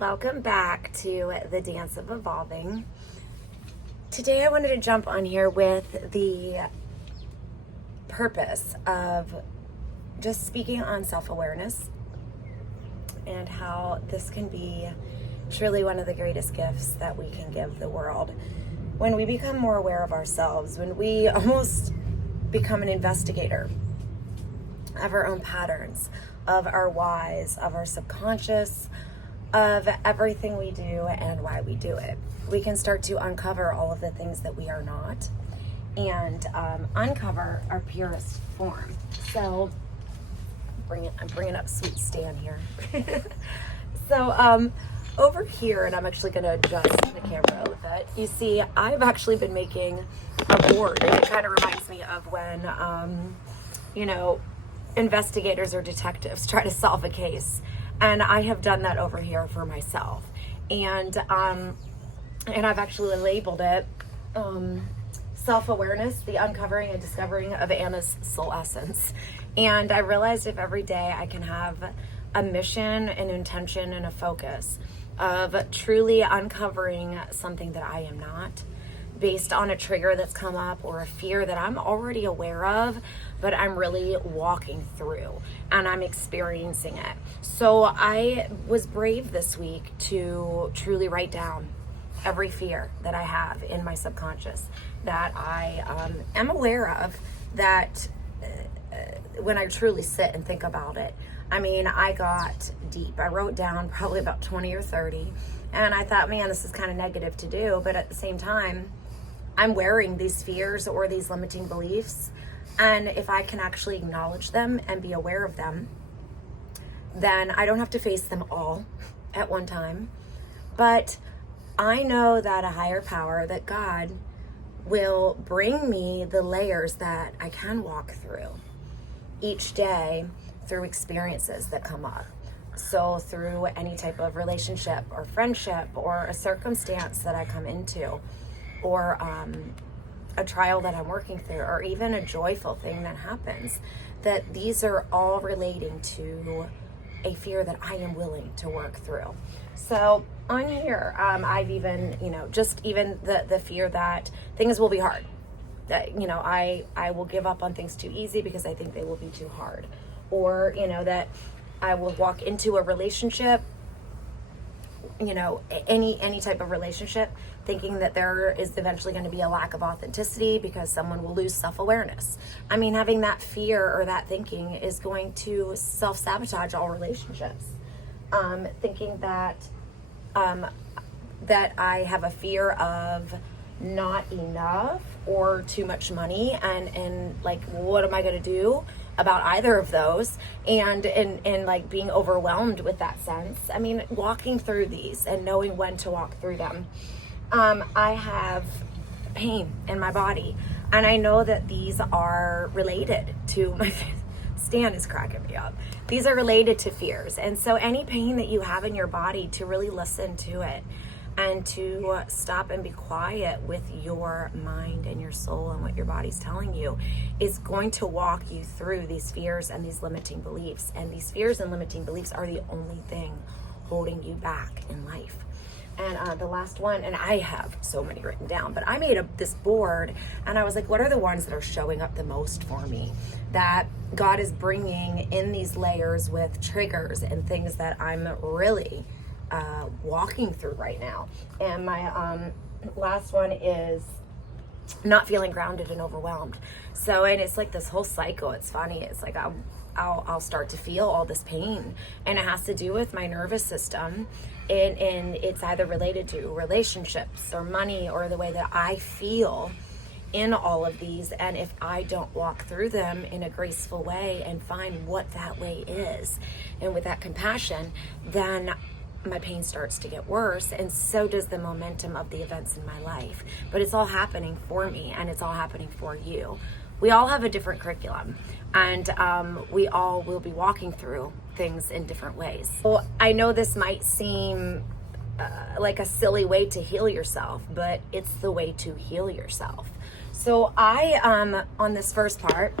Welcome back to the Dance of Evolving. Today I wanted to jump on here with the purpose of just speaking on self-awareness and how this can be truly one of the greatest gifts that we can give the world. When we become more aware of ourselves, when we almost become an investigator of our own patterns, of our whys, of our subconscious, of everything we do and why we do it, we can start to uncover all of the things that we are not and uncover our purest form. So I'm bringing up sweet Stan here. So over here, and I'm actually going to adjust the camera a little bit. You see, I've actually been making a board, and it kind of reminds me of when, investigators or detectives try to solve a case. And I have done that over here for myself. And I've actually labeled it self-awareness, the uncovering and discovering of Anna's soul essence. And I realized if every day I can have a mission, an intention, and a focus of truly uncovering something that I am not, based on a trigger that's come up or a fear that I'm already aware of, but I'm really walking through and I'm experiencing it. So I was brave this week to truly write down every fear that I have in my subconscious that I am aware of, that when I truly sit and think about it, I mean, I got deep. I wrote down probably about 20 or 30, and I thought, man, this is kind of negative to do, but at the same time, I'm wearing these fears or these limiting beliefs, and if I can actually acknowledge them and be aware of them, then I don't have to face them all at one time. But I know that a higher power, that God, will bring me the layers that I can walk through each day through experiences that come up. So through any type of relationship or friendship or a circumstance that I come into, or a trial that I'm working through, or even a joyful thing that happens, that these are all relating to a fear that I am willing to work through. So on here, I've even, just even the fear that things will be hard, that, I will give up on things too easy because I think they will be too hard, or, that I will walk into a relationship, any type of relationship, thinking that there is eventually going to be a lack of authenticity because someone will lose self-awareness. I mean, having that fear or that thinking is going to self-sabotage all relationships. Thinking that that I have a fear of not enough or too much money, and like, what am I going to do about either of those, and like being overwhelmed with that sense. I mean, walking through these and knowing when to walk through them. I have pain in my body, and I know that these are related to my Stan is cracking me up. These are related to fears. And so any pain that you have in your body, to really listen to it and to stop and be quiet with your mind and your soul and what your body's telling you, is going to walk you through these fears and these limiting beliefs. And these fears and limiting beliefs are the only thing holding you back in life. And the last one, and I have so many written down, but I made this board, and I was like, what are the ones that are showing up the most for me, that God is bringing in these layers with triggers and things that I'm really walking through right now. And my last one is not feeling grounded and overwhelmed. So, and it's like this whole cycle. It's funny. It's like I'll start to feel all this pain, and it has to do with my nervous system, and it's either related to relationships or money or the way that I feel in all of these. And if I don't walk through them in a graceful way and find what that way is, and with that compassion, then my pain starts to get worse, and so does the momentum of the events in my life. But it's all happening for me, and it's all happening for you. We all have a different curriculum, and we all will be walking through things in different ways. Well, I know this might seem like a silly way to heal yourself, but it's the way to heal yourself. So I, on this first part,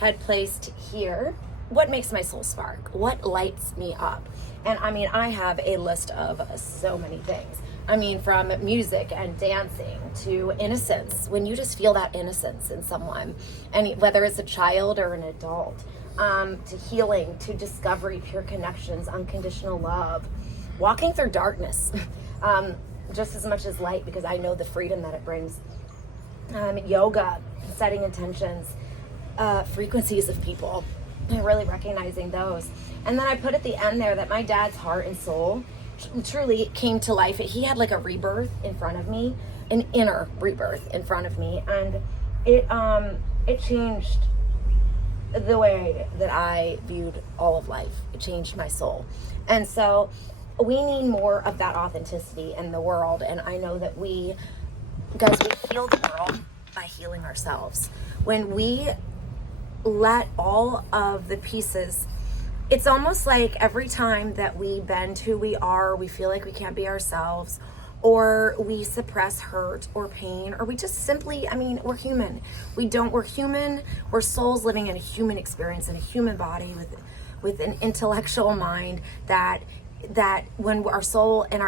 had placed here what makes my soul spark? What lights me up? And I mean, I have a list of so many things. I mean, from music and dancing to innocence, when you just feel that innocence in someone, and whether it's a child or an adult, to healing, to discovery, pure connections, unconditional love, walking through darkness, just as much as light, because I know the freedom that it brings. Yoga, setting intentions, frequencies of people, and really recognizing those. And then I put at the end there that my dad's heart and soul truly came to life. He had like a rebirth in front of me, an inner rebirth in front of me, and it changed the way that I viewed all of life. It changed my soul. And so we need more of that authenticity in the world. And I know that we heal the world by healing ourselves. When we let all of the pieces, it's almost like every time that we bend who we are, we feel like we can't be ourselves, or we suppress hurt or pain, or we just simply, I mean, we're human. We're human. We're souls living in a human experience, in a human body with an intellectual mind that when our soul and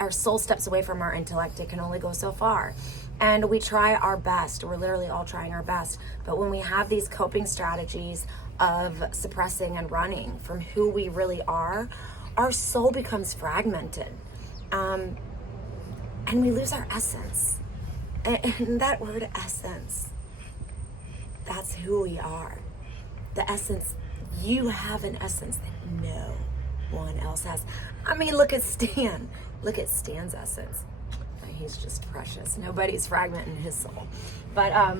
our soul steps away from our intellect, it can only go so far. And we try our best. We're literally all trying our best. But when we have these coping strategies of suppressing and running from who we really are, our soul becomes fragmented. And we lose our essence. And that word essence, that's who we are. The essence, you have an essence that no one else has. I mean, look at Stan. Look at Stan's essence. He's just precious. Nobody's fragmenting his soul. But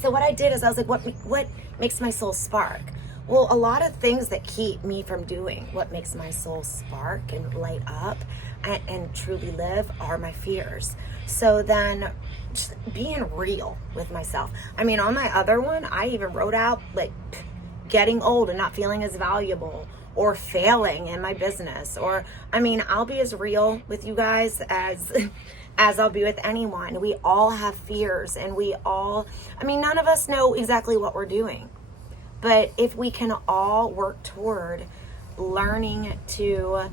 so what I did is I was like, what makes my soul spark? Well, a lot of things that keep me from doing what makes my soul spark and light up and truly live are my fears. So then just being real with myself. I mean, on my other one, I even wrote out like getting old and not feeling as valuable, or failing in my business, or, I mean, I'll be as real with you guys as I'll be with anyone. We all have fears, and none of us know exactly what we're doing. But if we can all work toward learning to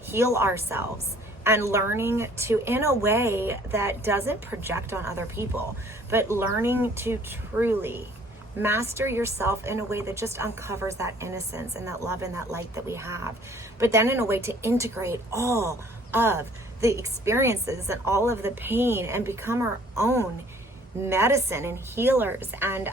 heal ourselves and learning to, in a way that doesn't project on other people, but learning to truly master yourself in a way that just uncovers that innocence and that love and that light that we have, but then in a way to integrate all of the experiences and all of the pain and become our own medicine and healers. And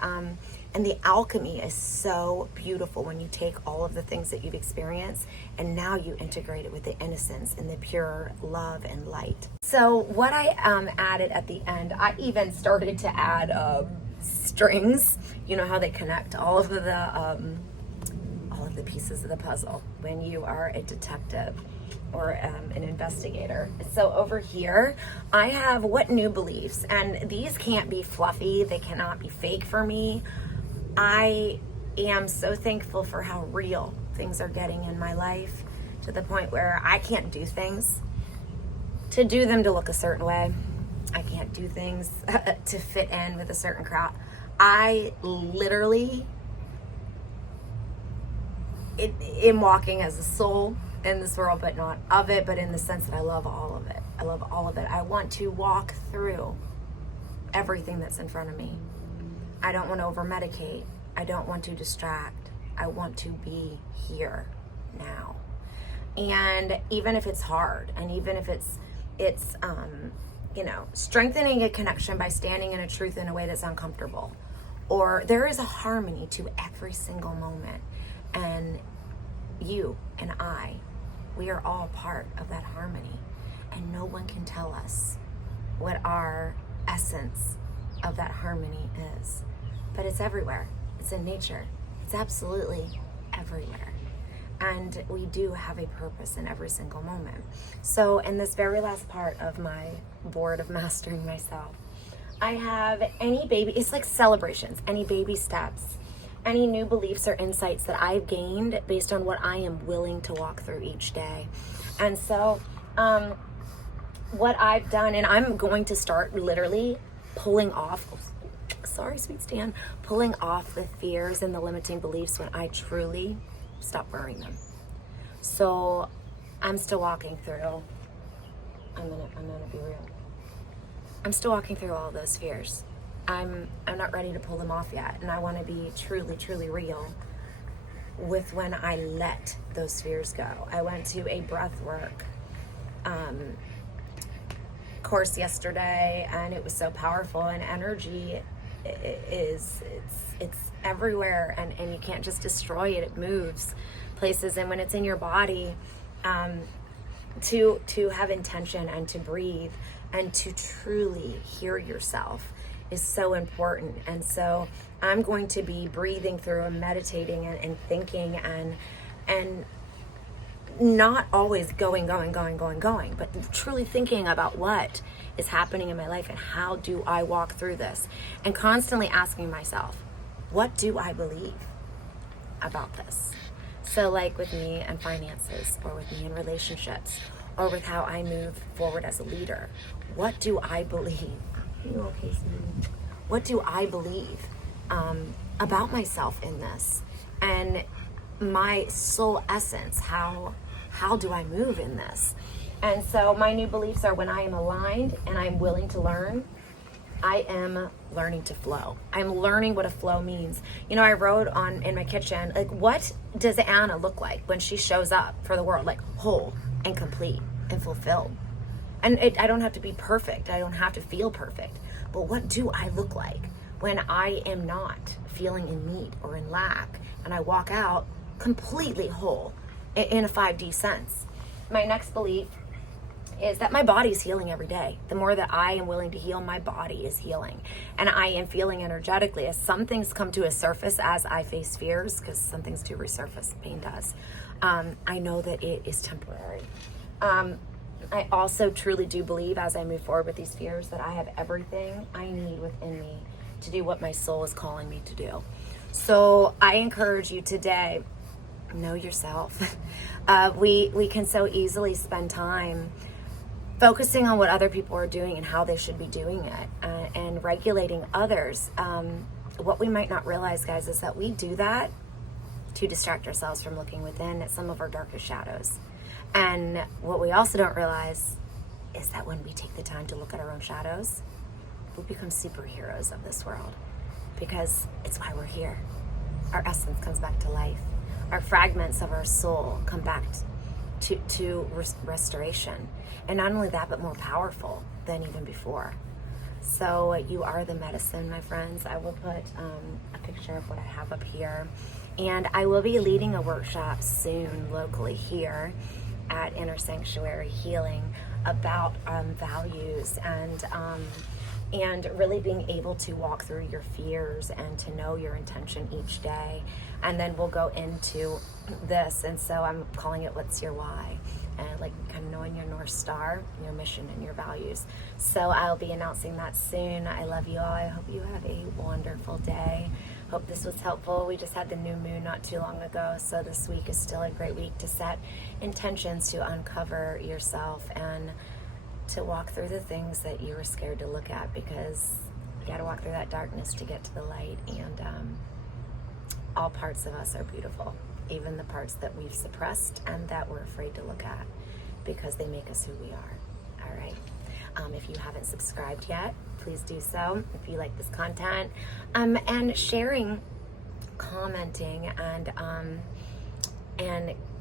the alchemy is so beautiful when you take all of the things that you've experienced and now you integrate it with the innocence and the pure love and light. So what I added at the end, I even started to add strings. You know how they connect all of the pieces of the puzzle when you are a detective or an investigator. So over here, I have what new beliefs, and these can't be fluffy. They cannot be fake for me. I am so thankful for how real things are getting in my life, to the point where I can't do things to do them to look a certain way. I can't do things to fit in with a certain crowd. I literally am walking as a soul in this world, but not of it, but in the sense that I love all of it. I love all of it. I want to walk through everything that's in front of me. I don't want to over-medicate. I don't want to distract. I want to be here now. And even if it's hard, and even if it's strengthening a connection by standing in a truth in a way that's uncomfortable, or there is a harmony to every single moment, and you and I, we are all part of that harmony, and no one can tell us what our essence of that harmony is, but it's everywhere. It's in nature. It's absolutely everywhere. And we do have a purpose in every single moment. So in this very last part of my board of mastering myself, I have it's like celebrations, any baby steps, any new beliefs or insights that I've gained based on what I am willing to walk through each day. And so what I've done, and I'm going to start literally pulling off sorry, sweet Stan, pulling off the fears and the limiting beliefs when I truly stop wearing them. So I'm still walking through, I'm gonna be real. I'm still walking through all those fears. I'm not ready to pull them off yet. And I want to be truly, truly real with when I let those fears go. I went to a breath work course yesterday, and it was so powerful, and energy it's everywhere, and you can't just destroy it. It moves places, and when it's in your body, to have intention and to breathe and to truly hear yourself is so important. And so I'm going to be breathing through and meditating and thinking and not always going, but truly thinking about what is happening in my life and how do I walk through this, and constantly asking myself, what do I believe about this? So like with me and finances, or with me in relationships, or with how I move forward as a leader, what do I believe? Are you okay, sweetie? What do I believe about myself in this? And my soul essence, how do I move in this? And so my new beliefs are, when I am aligned and I'm willing to learn, I am learning to flow. I'm learning what a flow means. You know, I wrote in my kitchen, like, what does Anna look like when she shows up for the world, like whole and complete and fulfilled? And I don't have to be perfect. I don't have to feel perfect. But what do I look like when I am not feeling in need or in lack, and I walk out completely whole in a 5D sense? My next belief is that my body's healing every day. The more that I am willing to heal, my body is healing. And I am feeling energetically, as some things come to a surface as I face fears, because some things do resurface, pain does. I know that it is temporary. I also truly do believe, as I move forward with these fears, that I have everything I need within me to do what my soul is calling me to do. So I encourage you today, know yourself. We can so easily spend time focusing on what other people are doing and how they should be doing it, and regulating others. What we might not realize, guys, is that we do that to distract ourselves from looking within at some of our darkest shadows. And what we also don't realize is that when we take the time to look at our own shadows, we become superheroes of this world, because it's why we're here. Our essence comes back to life. Our fragments of our soul come back to restoration. And not only that, but more powerful than even before. So you are the medicine, my friends. I will put a picture of what I have up here. And I will be leading a workshop soon locally here at Inner Sanctuary Healing about values and really being able to walk through your fears and to know your intention each day. And then we'll go into this. And so I'm calling it, what's your why? And like kind of knowing your North Star, your mission, and your values. So I'll be announcing that soon. I love you all. I hope you have a wonderful day. Hope this was helpful. We just had the new moon not too long ago, so this week is still a great week to set intentions to uncover yourself and to walk through the things that you were scared to look at, because you got to walk through that darkness to get to the light. And all parts of us are beautiful, even the parts that we've suppressed and that we're afraid to look at, because they make us who we are. All right. If you haven't subscribed yet, please do so. If you like this content, and sharing, commenting, and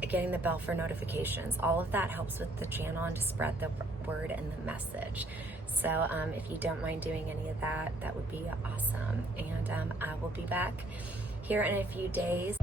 getting the bell for notifications, all of that helps with the channel and to spread the word and the message. So if you don't mind doing any of that, that would be awesome. And I will be back here in a few days.